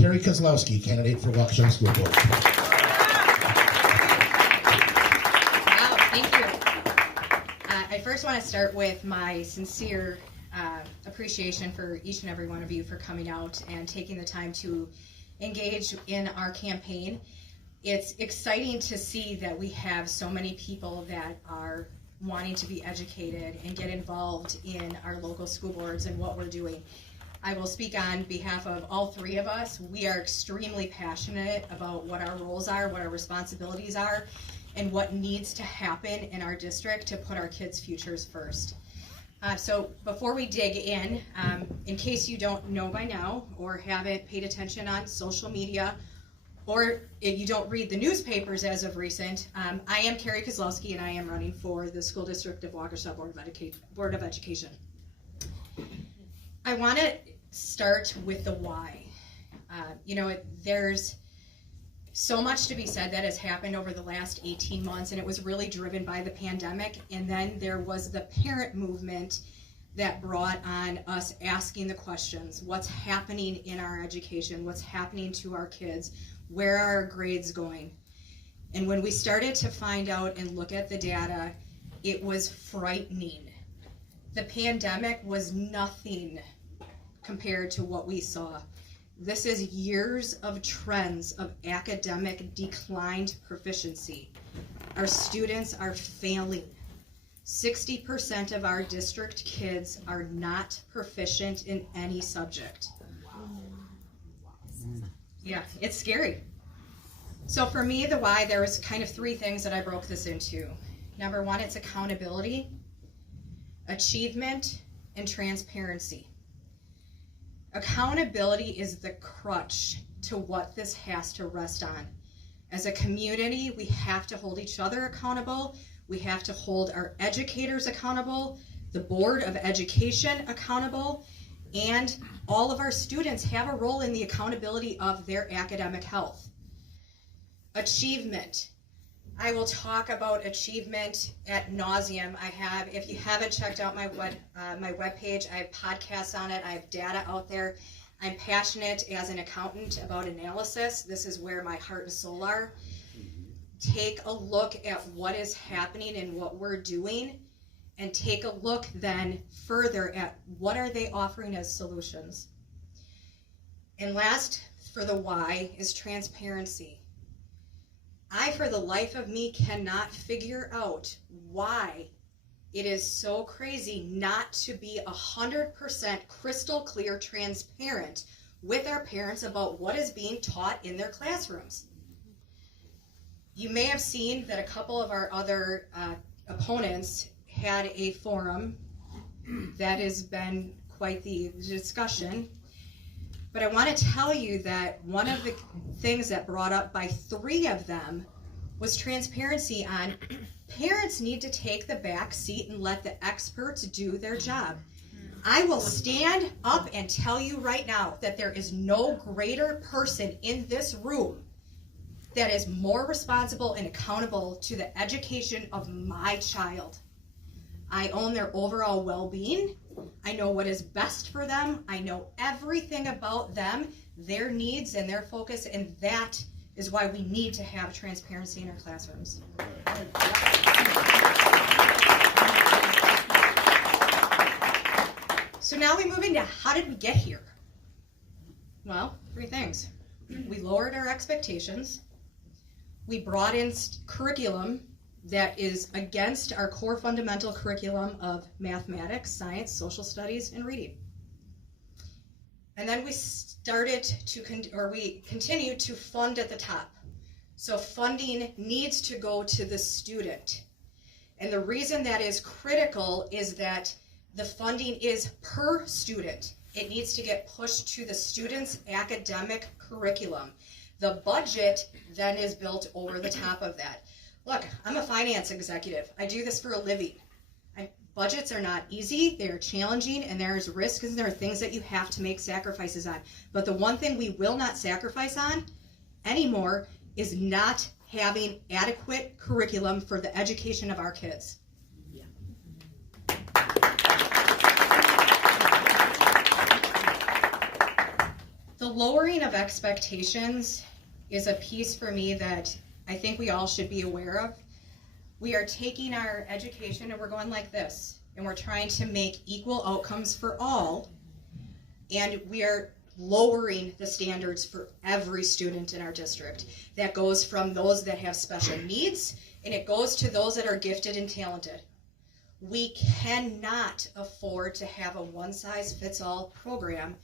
Karrie Kozlowski, candidate for Waukesha School Board. Wow, thank you. I first want to start with my sincere appreciation for each and every one of you for coming out and taking the time to engage in our campaign. It's exciting to see that we have so many people that are wanting to be educated and get involved in our local school boards and what we're doing. I will speak on behalf of all three of us. We are extremely passionate about what our roles are, what our responsibilities are, and what needs to happen in our district to put our kids' futures first. So before we dig in case you don't know by now or haven't paid attention on social media, or if you don't read the newspapers as of recent, I am Karrie Kozlowski and I am running for the School District of Waukesha Board of Education. I want to start with the why. There's so much to be said that has happened over the last 18 months, and it was really driven by the pandemic. And then there was the parent movement that brought on us asking the questions: what's happening in our education? What's happening to our kids? Where are our grades going? And when we started to find out and look at the data, it was frightening. The pandemic was nothing compared to what we saw. This is years of trends of academic declined proficiency. Our students are failing. 60% of our district kids are not proficient in any subject. Yeah, it's scary. So for me, the why, there was kind of three things that I broke this into. Number one, it's accountability, achievement, and transparency. Accountability is the crutch to what this has to rest on. As a community, we have to hold each other accountable. We have to hold our educators accountable, the Board of Education accountable, and all of our students have a role in the accountability of their academic health. Achievement. I will talk about achievement ad nauseum. If you haven't checked out my webpage, I have podcasts on it. I have data out there. I'm passionate as an accountant about analysis. This is where my heart and soul are. Take a look at what is happening and what we're doing, and take a look then further at what are they offering as solutions. And last, for the why, is transparency. I, for the life of me, cannot figure out why it is so crazy not to be 100% crystal clear, transparent with our parents about what is being taught in their classrooms. You may have seen that a couple of our other opponents had a forum that has been quite the discussion. But I want to tell you that one of the things that brought up by three of them was transparency on parents need to take the back seat and let the experts do their job. I will stand up and tell you right now that there is no greater person in this room that is more responsible and accountable to the education of my child. I own their overall well-being. I know what is best for them. I know everything about them, their needs and their focus, and that is why we need to have transparency in our classrooms. So now we move into how did we get here? Well, three things. We lowered our expectations. We brought in curriculum that is against our core fundamental curriculum of mathematics, science, social studies, and reading. And then we we continue to fund at the top. So funding needs to go to the student. And the reason that is critical is that the funding is per student. It needs to get pushed to the student's academic curriculum. The budget then is built over the top of that. Look, I'm a finance executive. I do this for a living. Budgets are not easy, they're challenging, and there's risk and there are things that you have to make sacrifices on. But the one thing we will not sacrifice on anymore is not having adequate curriculum for the education of our kids. The lowering of expectations is a piece for me that I think we all should be aware of. We are taking our education and we're going like this, and we're trying to make equal outcomes for all, and we are lowering the standards for every student in our district. That goes from those that have special needs, and it goes to those that are gifted and talented. We cannot afford to have a one-size-fits-all program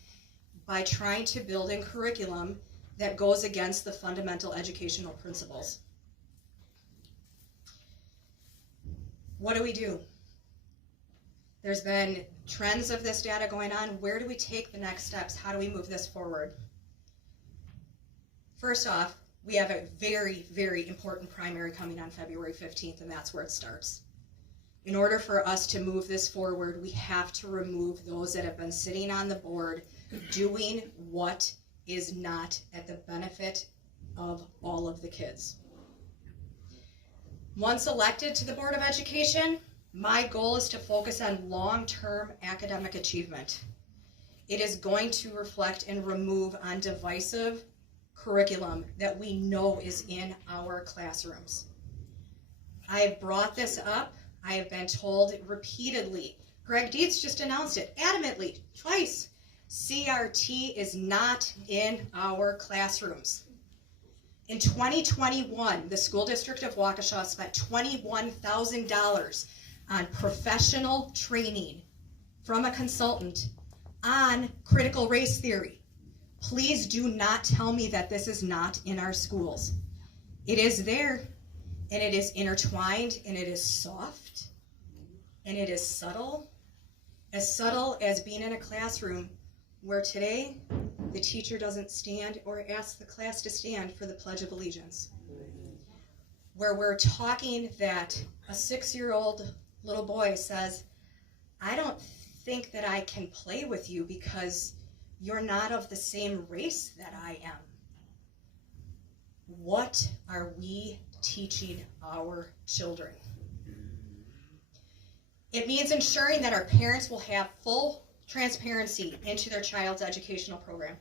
by trying to build in curriculum that goes against the fundamental educational principles. What do? There's been trends of this data going on. Where do we take the next steps? How do we move this forward? First off, we have a very, very important primary coming on February 15th, and that's where it starts. In order for us to move this forward, we have to remove those that have been sitting on the board doing what is not at the benefit of all of the kids. Once elected to the Board of Education, my goal is to focus on long-term academic achievement. It is going to reflect and remove on divisive curriculum that we know is in our classrooms. I have brought this up. I have been told repeatedly. Greg Dietz just announced it adamantly, twice. CRT is not in our classrooms. In 2021, the School District of Waukesha spent $21,000 on professional training from a consultant on critical race theory. Please do not tell me that this is not in our schools. It is there, and it is intertwined, and it is soft, and it is subtle as being in a classroom where today the teacher doesn't stand or ask the class to stand for the Pledge of Allegiance. Where we're talking that a 6-year-old little boy says, I don't think that I can play with you because you're not of the same race that I am. What are we teaching our children? It means ensuring that our parents will have full transparency into their child's educational program.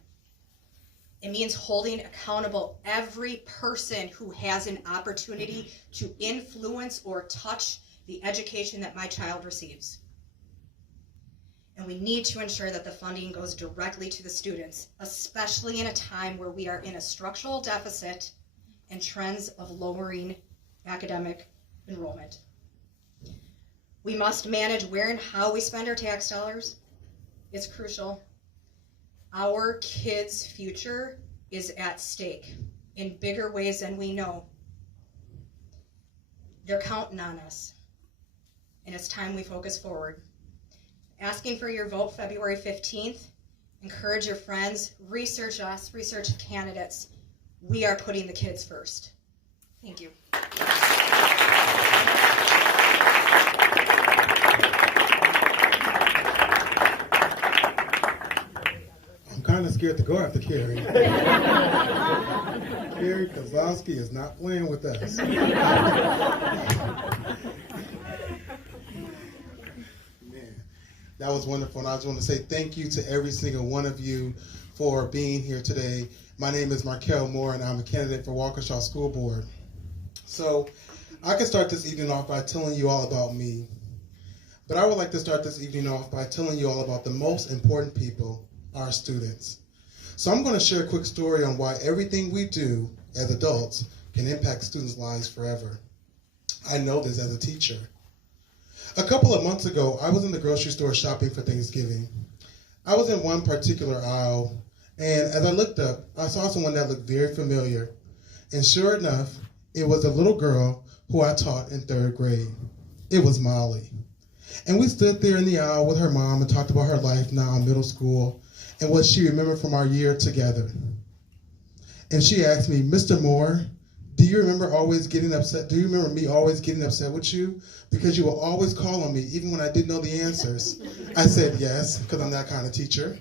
It means holding accountable every person who has an opportunity to influence or touch the education that my child receives. And we need to ensure that the funding goes directly to the students, especially in a time where we are in a structural deficit and trends of lowering academic enrollment. We must manage where and how we spend our tax dollars. It's crucial. Our kids' future is at stake in bigger ways than we know. They're counting on us, and it's time we focus forward. Asking for your vote February 15th. Encourage your friends, research us, research candidates. We are putting the kids first. Thank you. I'm kind of scared to go after Karrie. Karrie Kozlowski is not playing with us. That was wonderful, and I just want to say thank you to every single one of you for being here today. My name is Marquell Moorer, and I'm a candidate for Waukesha School Board. So I could start this evening off by telling you all about me, but I would like to start this evening off by telling you all about the most important people, our students. So I'm going to share a quick story on why everything we do as adults can impact students' lives forever. I know this as a teacher. A couple of months ago, I was in the grocery store shopping for Thanksgiving. I was in one particular aisle, and as I looked up, I saw someone that looked very familiar. And sure enough, it was a little girl who I taught in 3rd grade. It was Molly. And we stood there in the aisle with her mom and talked about her life now in middle school and what she remembered from our year together. And she asked me, Mr. Moore, do you remember always getting upset? Do you remember me always getting upset with you? Because you will always call on me, even when I didn't know the answers. I said yes, because I'm that kind of teacher.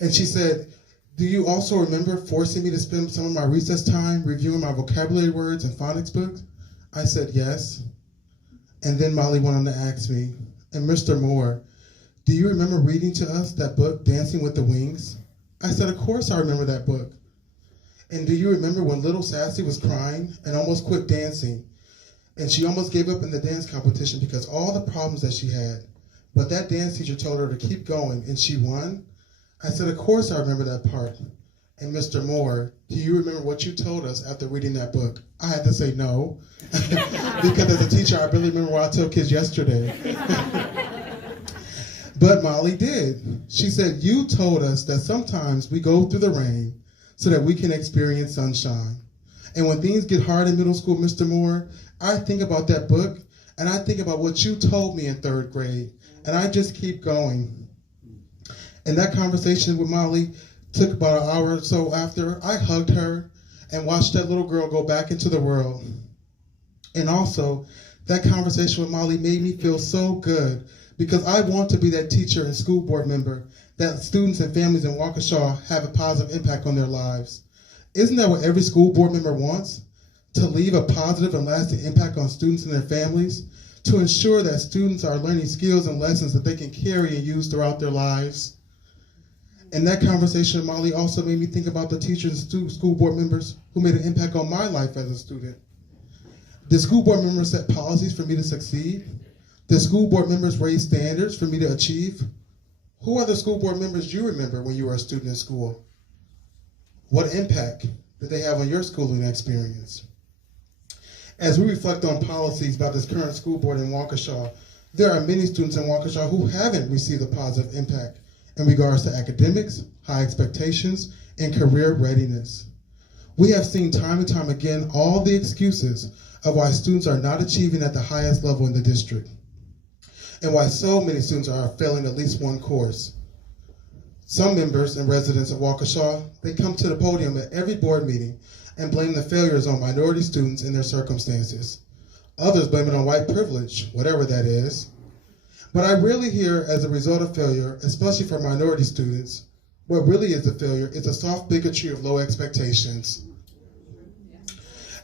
And she said, do you also remember forcing me to spend some of my recess time reviewing my vocabulary words and phonics books? I said yes. And then Molly went on to ask me, and Mr. Moore, do you remember reading to us that book, Dancing with the Wings? I said, of course I remember that book. And do you remember when little Sassy was crying and almost quit dancing? And she almost gave up in the dance competition because all the problems that she had. But that dance teacher told her to keep going, and she won. I said, of course I remember that part. And Mr. Moore, do you remember what you told us after reading that book? I had to say no, because as a teacher, I barely remember what I told kids yesterday. But Molly did. She said, you told us that sometimes we go through the rain so that we can experience sunshine. And when things get hard in middle school, Mr. Moore, I think about that book, and I think about what you told me in 3rd grade, and I just keep going. And that conversation with Molly took about an hour or so after. I hugged her and watched that little girl go back into the world. And also, that conversation with Molly made me feel so good, because I want to be that teacher and school board member that students and families in Waukesha have a positive impact on their lives. Isn't that what every school board member wants? To leave a positive and lasting impact on students and their families, to ensure that students are learning skills and lessons that they can carry and use throughout their lives. And that conversation with Molly also made me think about the teachers and school board members who made an impact on my life as a student. Did school board members set policies for me to succeed? Did school board members raise standards for me to achieve? Who are the school board members you remember when you were a student in school? What impact did they have on your schooling experience? As we reflect on policies about this current school board in Waukesha, there are many students in Waukesha who haven't received a positive impact in regards to academics, high expectations, and career readiness. We have seen time and time again all the excuses of why students are not achieving at the highest level in the district, and why so many students are failing at least one course. Some members and residents of Waukesha, they come to the podium at every board meeting and blame the failures on minority students and their circumstances. Others blame it on white privilege, whatever that is. But I really hear, as a result of failure, especially for minority students, what really is a failure is a soft bigotry of low expectations.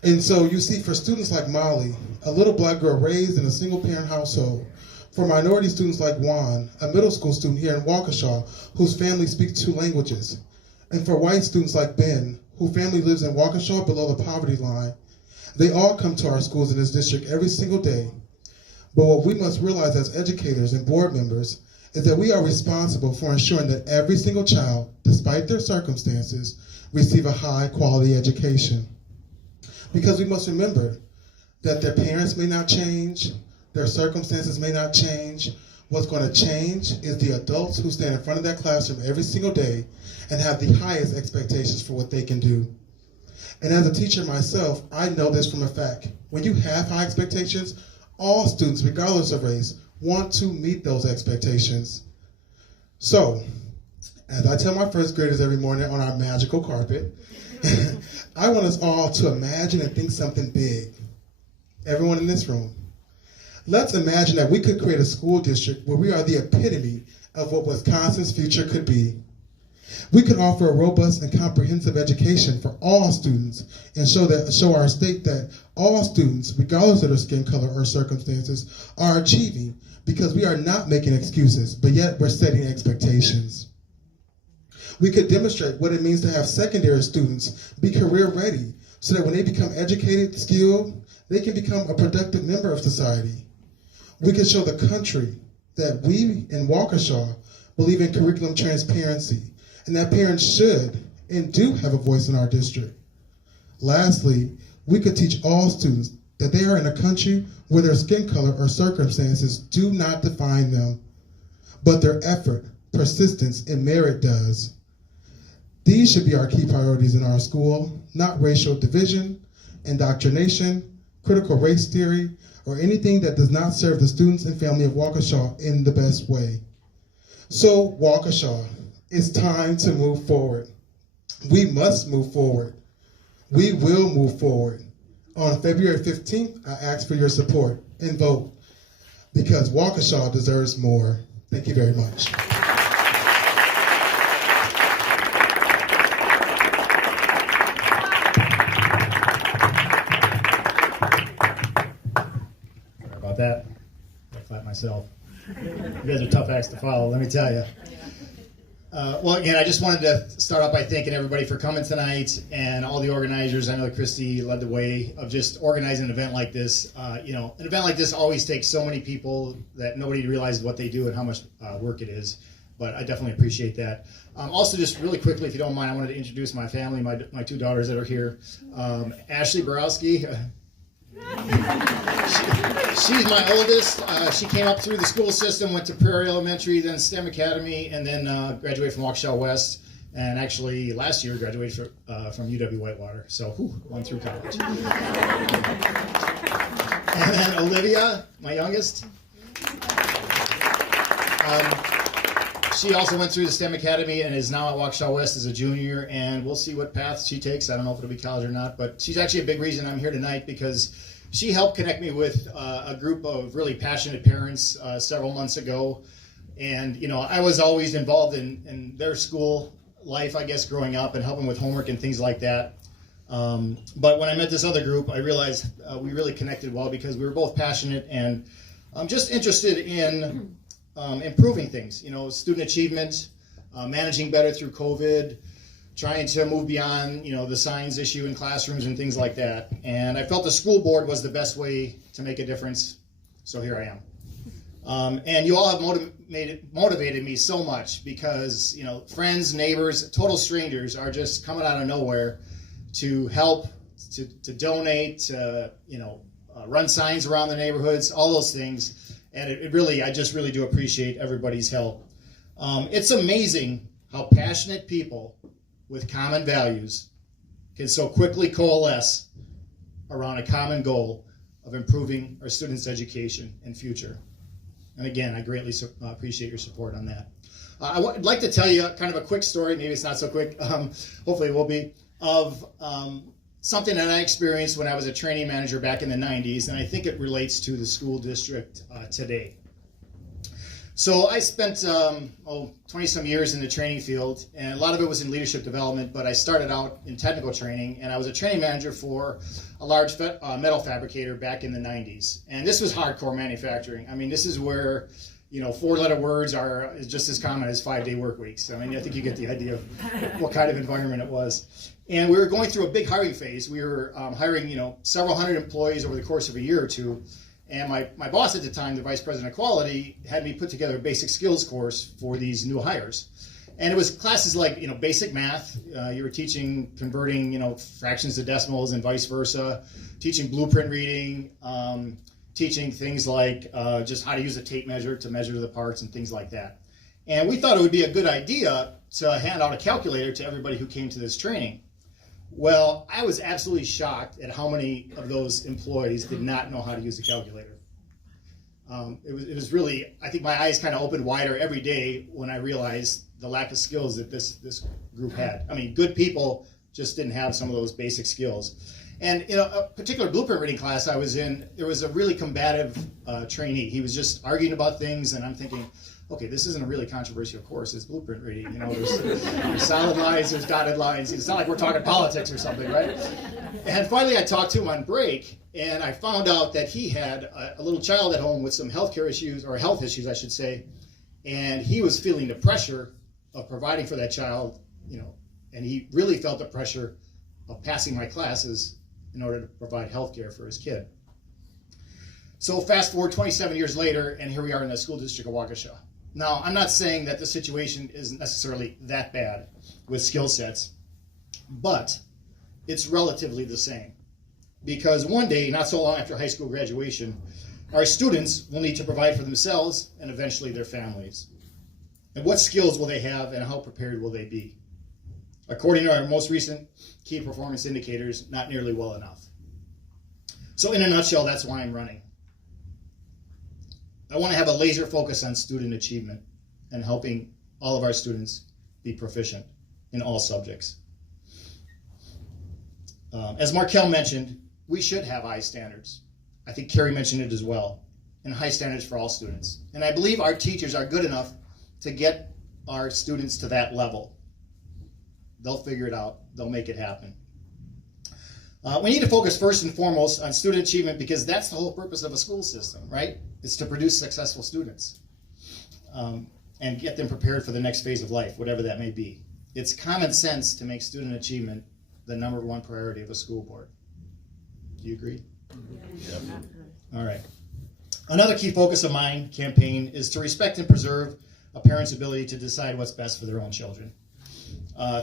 And so you see, for students like Molly, a little black girl raised in a single-parent household, for minority students like Juan, a middle school student here in Waukesha, whose family speaks 2 languages, and for white students like Ben, whose family lives in Waukesha below the poverty line, they all come to our schools in this district every single day. But what we must realize as educators and board members is that we are responsible for ensuring that every single child, despite their circumstances, receive a high-quality education. Because we must remember that their parents may not change, their circumstances may not change. What's going to change is the adults who stand in front of that classroom every single day and have the highest expectations for what they can do. And as a teacher myself, I know this from a fact. When you have high expectations, all students, regardless of race, want to meet those expectations. So, as I tell my 1st graders every morning on our magical carpet, I want us all to imagine and think something big. Everyone in this room. Let's imagine that we could create a school district where we are the epitome of what Wisconsin's future could be. We could offer a robust and comprehensive education for all students and show our state that all students, regardless of their skin color or circumstances, are achieving, because we are not making excuses, but yet we're setting expectations. We could demonstrate what it means to have secondary students be career ready, so that when they become educated, skilled, they can become a productive member of society. We could show the country that we in Waukesha believe in curriculum transparency, and that parents should and do have a voice in our district. Lastly, we could teach all students that they are in a country where their skin color or circumstances do not define them, but their effort, persistence, and merit does. These should be our key priorities in our school, not racial division, indoctrination, critical race theory, or anything that does not serve the students and family of Waukesha in the best way. So, Waukesha, it's time to move forward. We must move forward. We will move forward. On February 15th, I ask for your support and vote, because Waukesha deserves more. Thank you very much. Sorry about that. I clap myself. You guys are tough acts to follow, let me tell you. Well, again, I just wanted to start off by thanking everybody for coming tonight and all the organizers. I know Christy led the way of just organizing an event like this. An event like this always takes so many people that nobody realizes what they do and how much work it is. But I definitely appreciate that. Also, just really quickly, if you don't mind, I wanted to introduce my family, my two daughters that are here. Ashley Borowski. She's my oldest. She came up through the school system, went to Prairie Elementary, then STEM Academy, and then graduated from Waukesha West. And actually, last year, graduated from UW Whitewater. So, went through college. And then Olivia, my youngest. She also went through the STEM Academy and is now at Waukesha West as a junior, and we'll see what path she takes. I don't know if it'll be college or not, but she's actually a big reason I'm here tonight because she helped connect me with a group of really passionate parents several months ago. And, I was always involved in their school life, I guess, growing up and helping with homework and things like that. But when I met this other group, I realized we really connected well because we were both passionate and just interested in improving things, student achievement, managing better through COVID, trying to move beyond, the science issue in classrooms and things like that. And I felt the school board was the best way to make a difference, so here I am. And you all have motivated me so much because, friends, neighbors, total strangers are just coming out of nowhere to help, to donate, to, run signs around the neighborhoods, all those things. And I just really do appreciate everybody's help. It's amazing how passionate people with common values can so quickly coalesce around a common goal of improving our students' education and future. And again, I greatly appreciate your support on that. I'd like to tell you kind of a quick story, maybe it's not so quick, hopefully it will be, of something that I experienced when I was a training manager back in the 90s, and I think it relates to the school district today. So I spent 20-some years in the training field, and a lot of it was in leadership development, but I started out in technical training, and I was a training manager for a large metal fabricator back in the 90s. And this was hardcore manufacturing. I mean, this is where, four-letter words are just as common as 5-day work weeks. I mean, I think you get the idea of what kind of environment it was. And we were going through a big hiring phase. We were hiring, several hundred employees over the course of a year or two. And my boss at the time, the vice president of quality, had me put together a basic skills course for these new hires. And it was classes like, basic math. You were teaching converting, fractions to decimals and vice versa, teaching blueprint reading, teaching things like just how to use a tape measure to measure the parts and things like that. And we thought it would be a good idea to hand out a calculator to everybody who came to this training. Well, I was absolutely shocked at how many of those employees did not know how to use a calculator. It was really, I think my eyes kind of opened wider every day when I realized the lack of skills that this group had. I mean, good people just didn't have some of those basic skills. And in a particular blueprint reading class I was in, there was a really combative trainee. He was just arguing about things, and I'm thinking, okay, this isn't a really controversial course. It's blueprint reading. There's solid lines, there's dotted lines. It's not like we're talking politics or something, right? And finally, I talked to him on break, and I found out that he had a little child at home with some healthcare issues, or health issues, I should say, and he was feeling the pressure of providing for that child, and he really felt the pressure of passing my classes in order to provide health care for his kid. So fast forward 27 years later, and here we are in the school district of Waukesha. Now, I'm not saying that the situation isn't necessarily that bad with skill sets, but it's relatively the same. Because one day, not so long after high school graduation, our students will need to provide for themselves and eventually their families. And what skills will they have and how prepared will they be? According to our most recent key performance indicators, not nearly well enough. So in a nutshell, that's why I'm running. I want to have a laser focus on student achievement and helping all of our students be proficient in all subjects. As Marquell mentioned, we should have high standards. I think Karrie mentioned it as well, and high standards for all students. And I believe our teachers are good enough to get our students to that level. They'll figure it out. They'll make it happen. We need to focus first and foremost on student achievement because that's the whole purpose of a school system, right? It's to produce successful students. and get them prepared for the next phase of life, whatever that may be. It's common sense to make student achievement the number one priority of a school board. Do you agree? Yep. All right. Another key focus of mine campaign is to respect and preserve a parent's ability to decide what's best for their own children.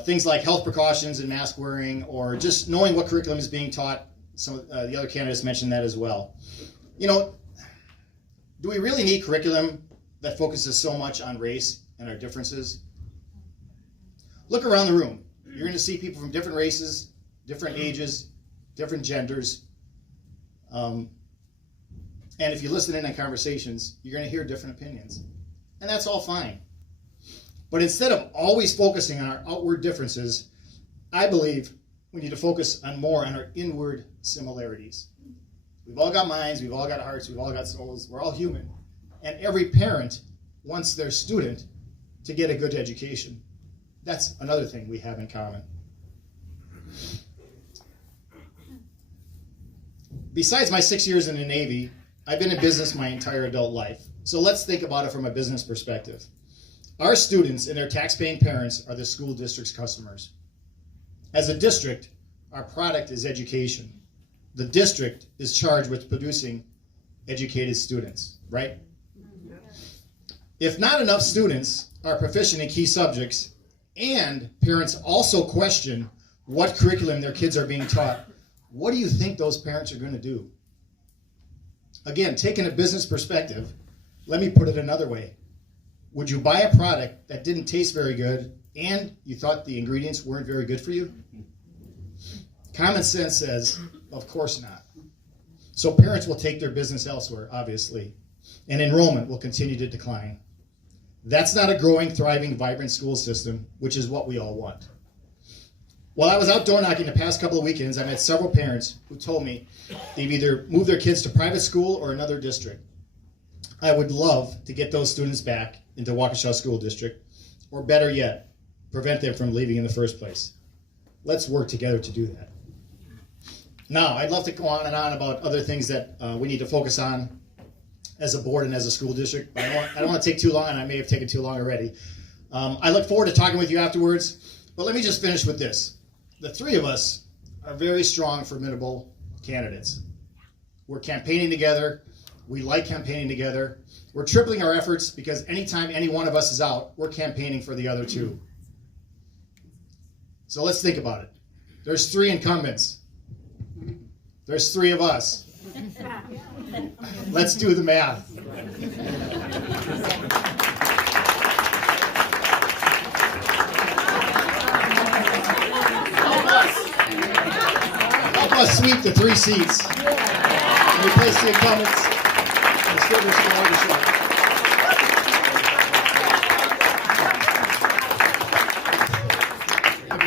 Things like health precautions and mask wearing, or just knowing what curriculum is being taught. Some of the other candidates mentioned that as well. You know, do we really need curriculum that focuses so much on race and our differences? Look around the room. You're going to see people from different races, different ages, different genders. And if you listen in on conversations, you're going to hear different opinions. And that's all fine. But instead of always focusing on our outward differences, I believe we need to focus more on our inward similarities. We've all got minds, we've all got hearts, we've all got souls, we're all human. And every parent wants their student to get a good education. That's another thing we have in common. Besides my 6 years in the Navy, I've been in business my entire adult life. So let's think about it from a business perspective. Our students and their tax-paying parents are the school district's customers. As a district, our product is education. The district is charged with producing educated students, right? If not enough students are proficient in key subjects, and parents also question what curriculum their kids are being taught, what do you think those parents are going to do? Again, taking a business perspective, let me put it another way. Would you buy a product that didn't taste very good and you thought the ingredients weren't very good for you? Common sense says, of course not. So parents will take their business elsewhere, obviously, and enrollment will continue to decline. That's not a growing, thriving, vibrant school system, which is what we all want. While I was out door knocking the past couple of weekends, I met several parents who told me they've either moved their kids to private school or another district. I would love to get those students back into Waukesha School District, or better yet, prevent them from leaving in the first place. Let's work together to do that. Now, I'd love to go on and on about other things that we need to focus on as a board and as a school district, but I don't want to take too long, and I may have taken too long already. I look forward to talking with you afterwards, but let me just finish with this. The three of us are very strong, formidable candidates. We're campaigning together. We like campaigning together. We're tripling our efforts because anytime any one of us is out, we're campaigning for the other two. So let's think about it. There's 3 incumbents. There's 3 of us. Let's do the math. Help us sweep the 3 seats and replace the incumbents and establish the leadership.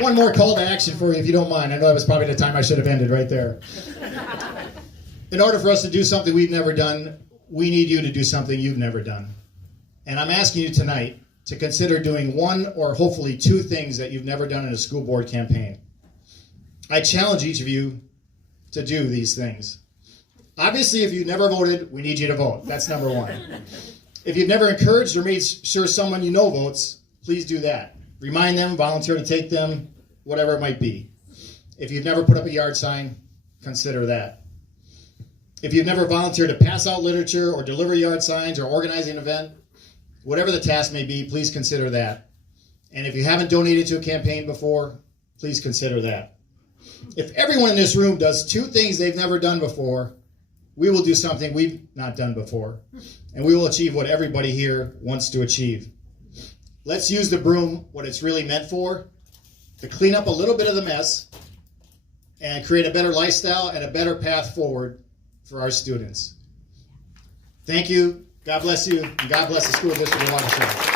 One more call to action for you, if you don't mind. I know that was probably the time I should have ended right there. In order for us to do something we've never done, we need you to do something you've never done. And I'm asking you tonight to consider doing 1 or hopefully 2 things that you've never done in a school board campaign. I challenge each of you to do these things. Obviously, if you've never voted, we need you to vote. That's number 1. If you've never encouraged or made sure someone you know votes, please do that. Remind them, volunteer to take them, whatever it might be. If you've never put up a yard sign, consider that. If you've never volunteered to pass out literature or deliver yard signs or organize an event, whatever the task may be, please consider that. And if you haven't donated to a campaign before, please consider that. If everyone in this room does 2 things they've never done before, we will do something we've not done before. And we will achieve what everybody here wants to achieve. Let's use the broom, what it's really meant for, to clean up a little bit of the mess and create a better lifestyle and a better path forward for our students. Thank you. God bless you. And God bless the school district of Waukesha.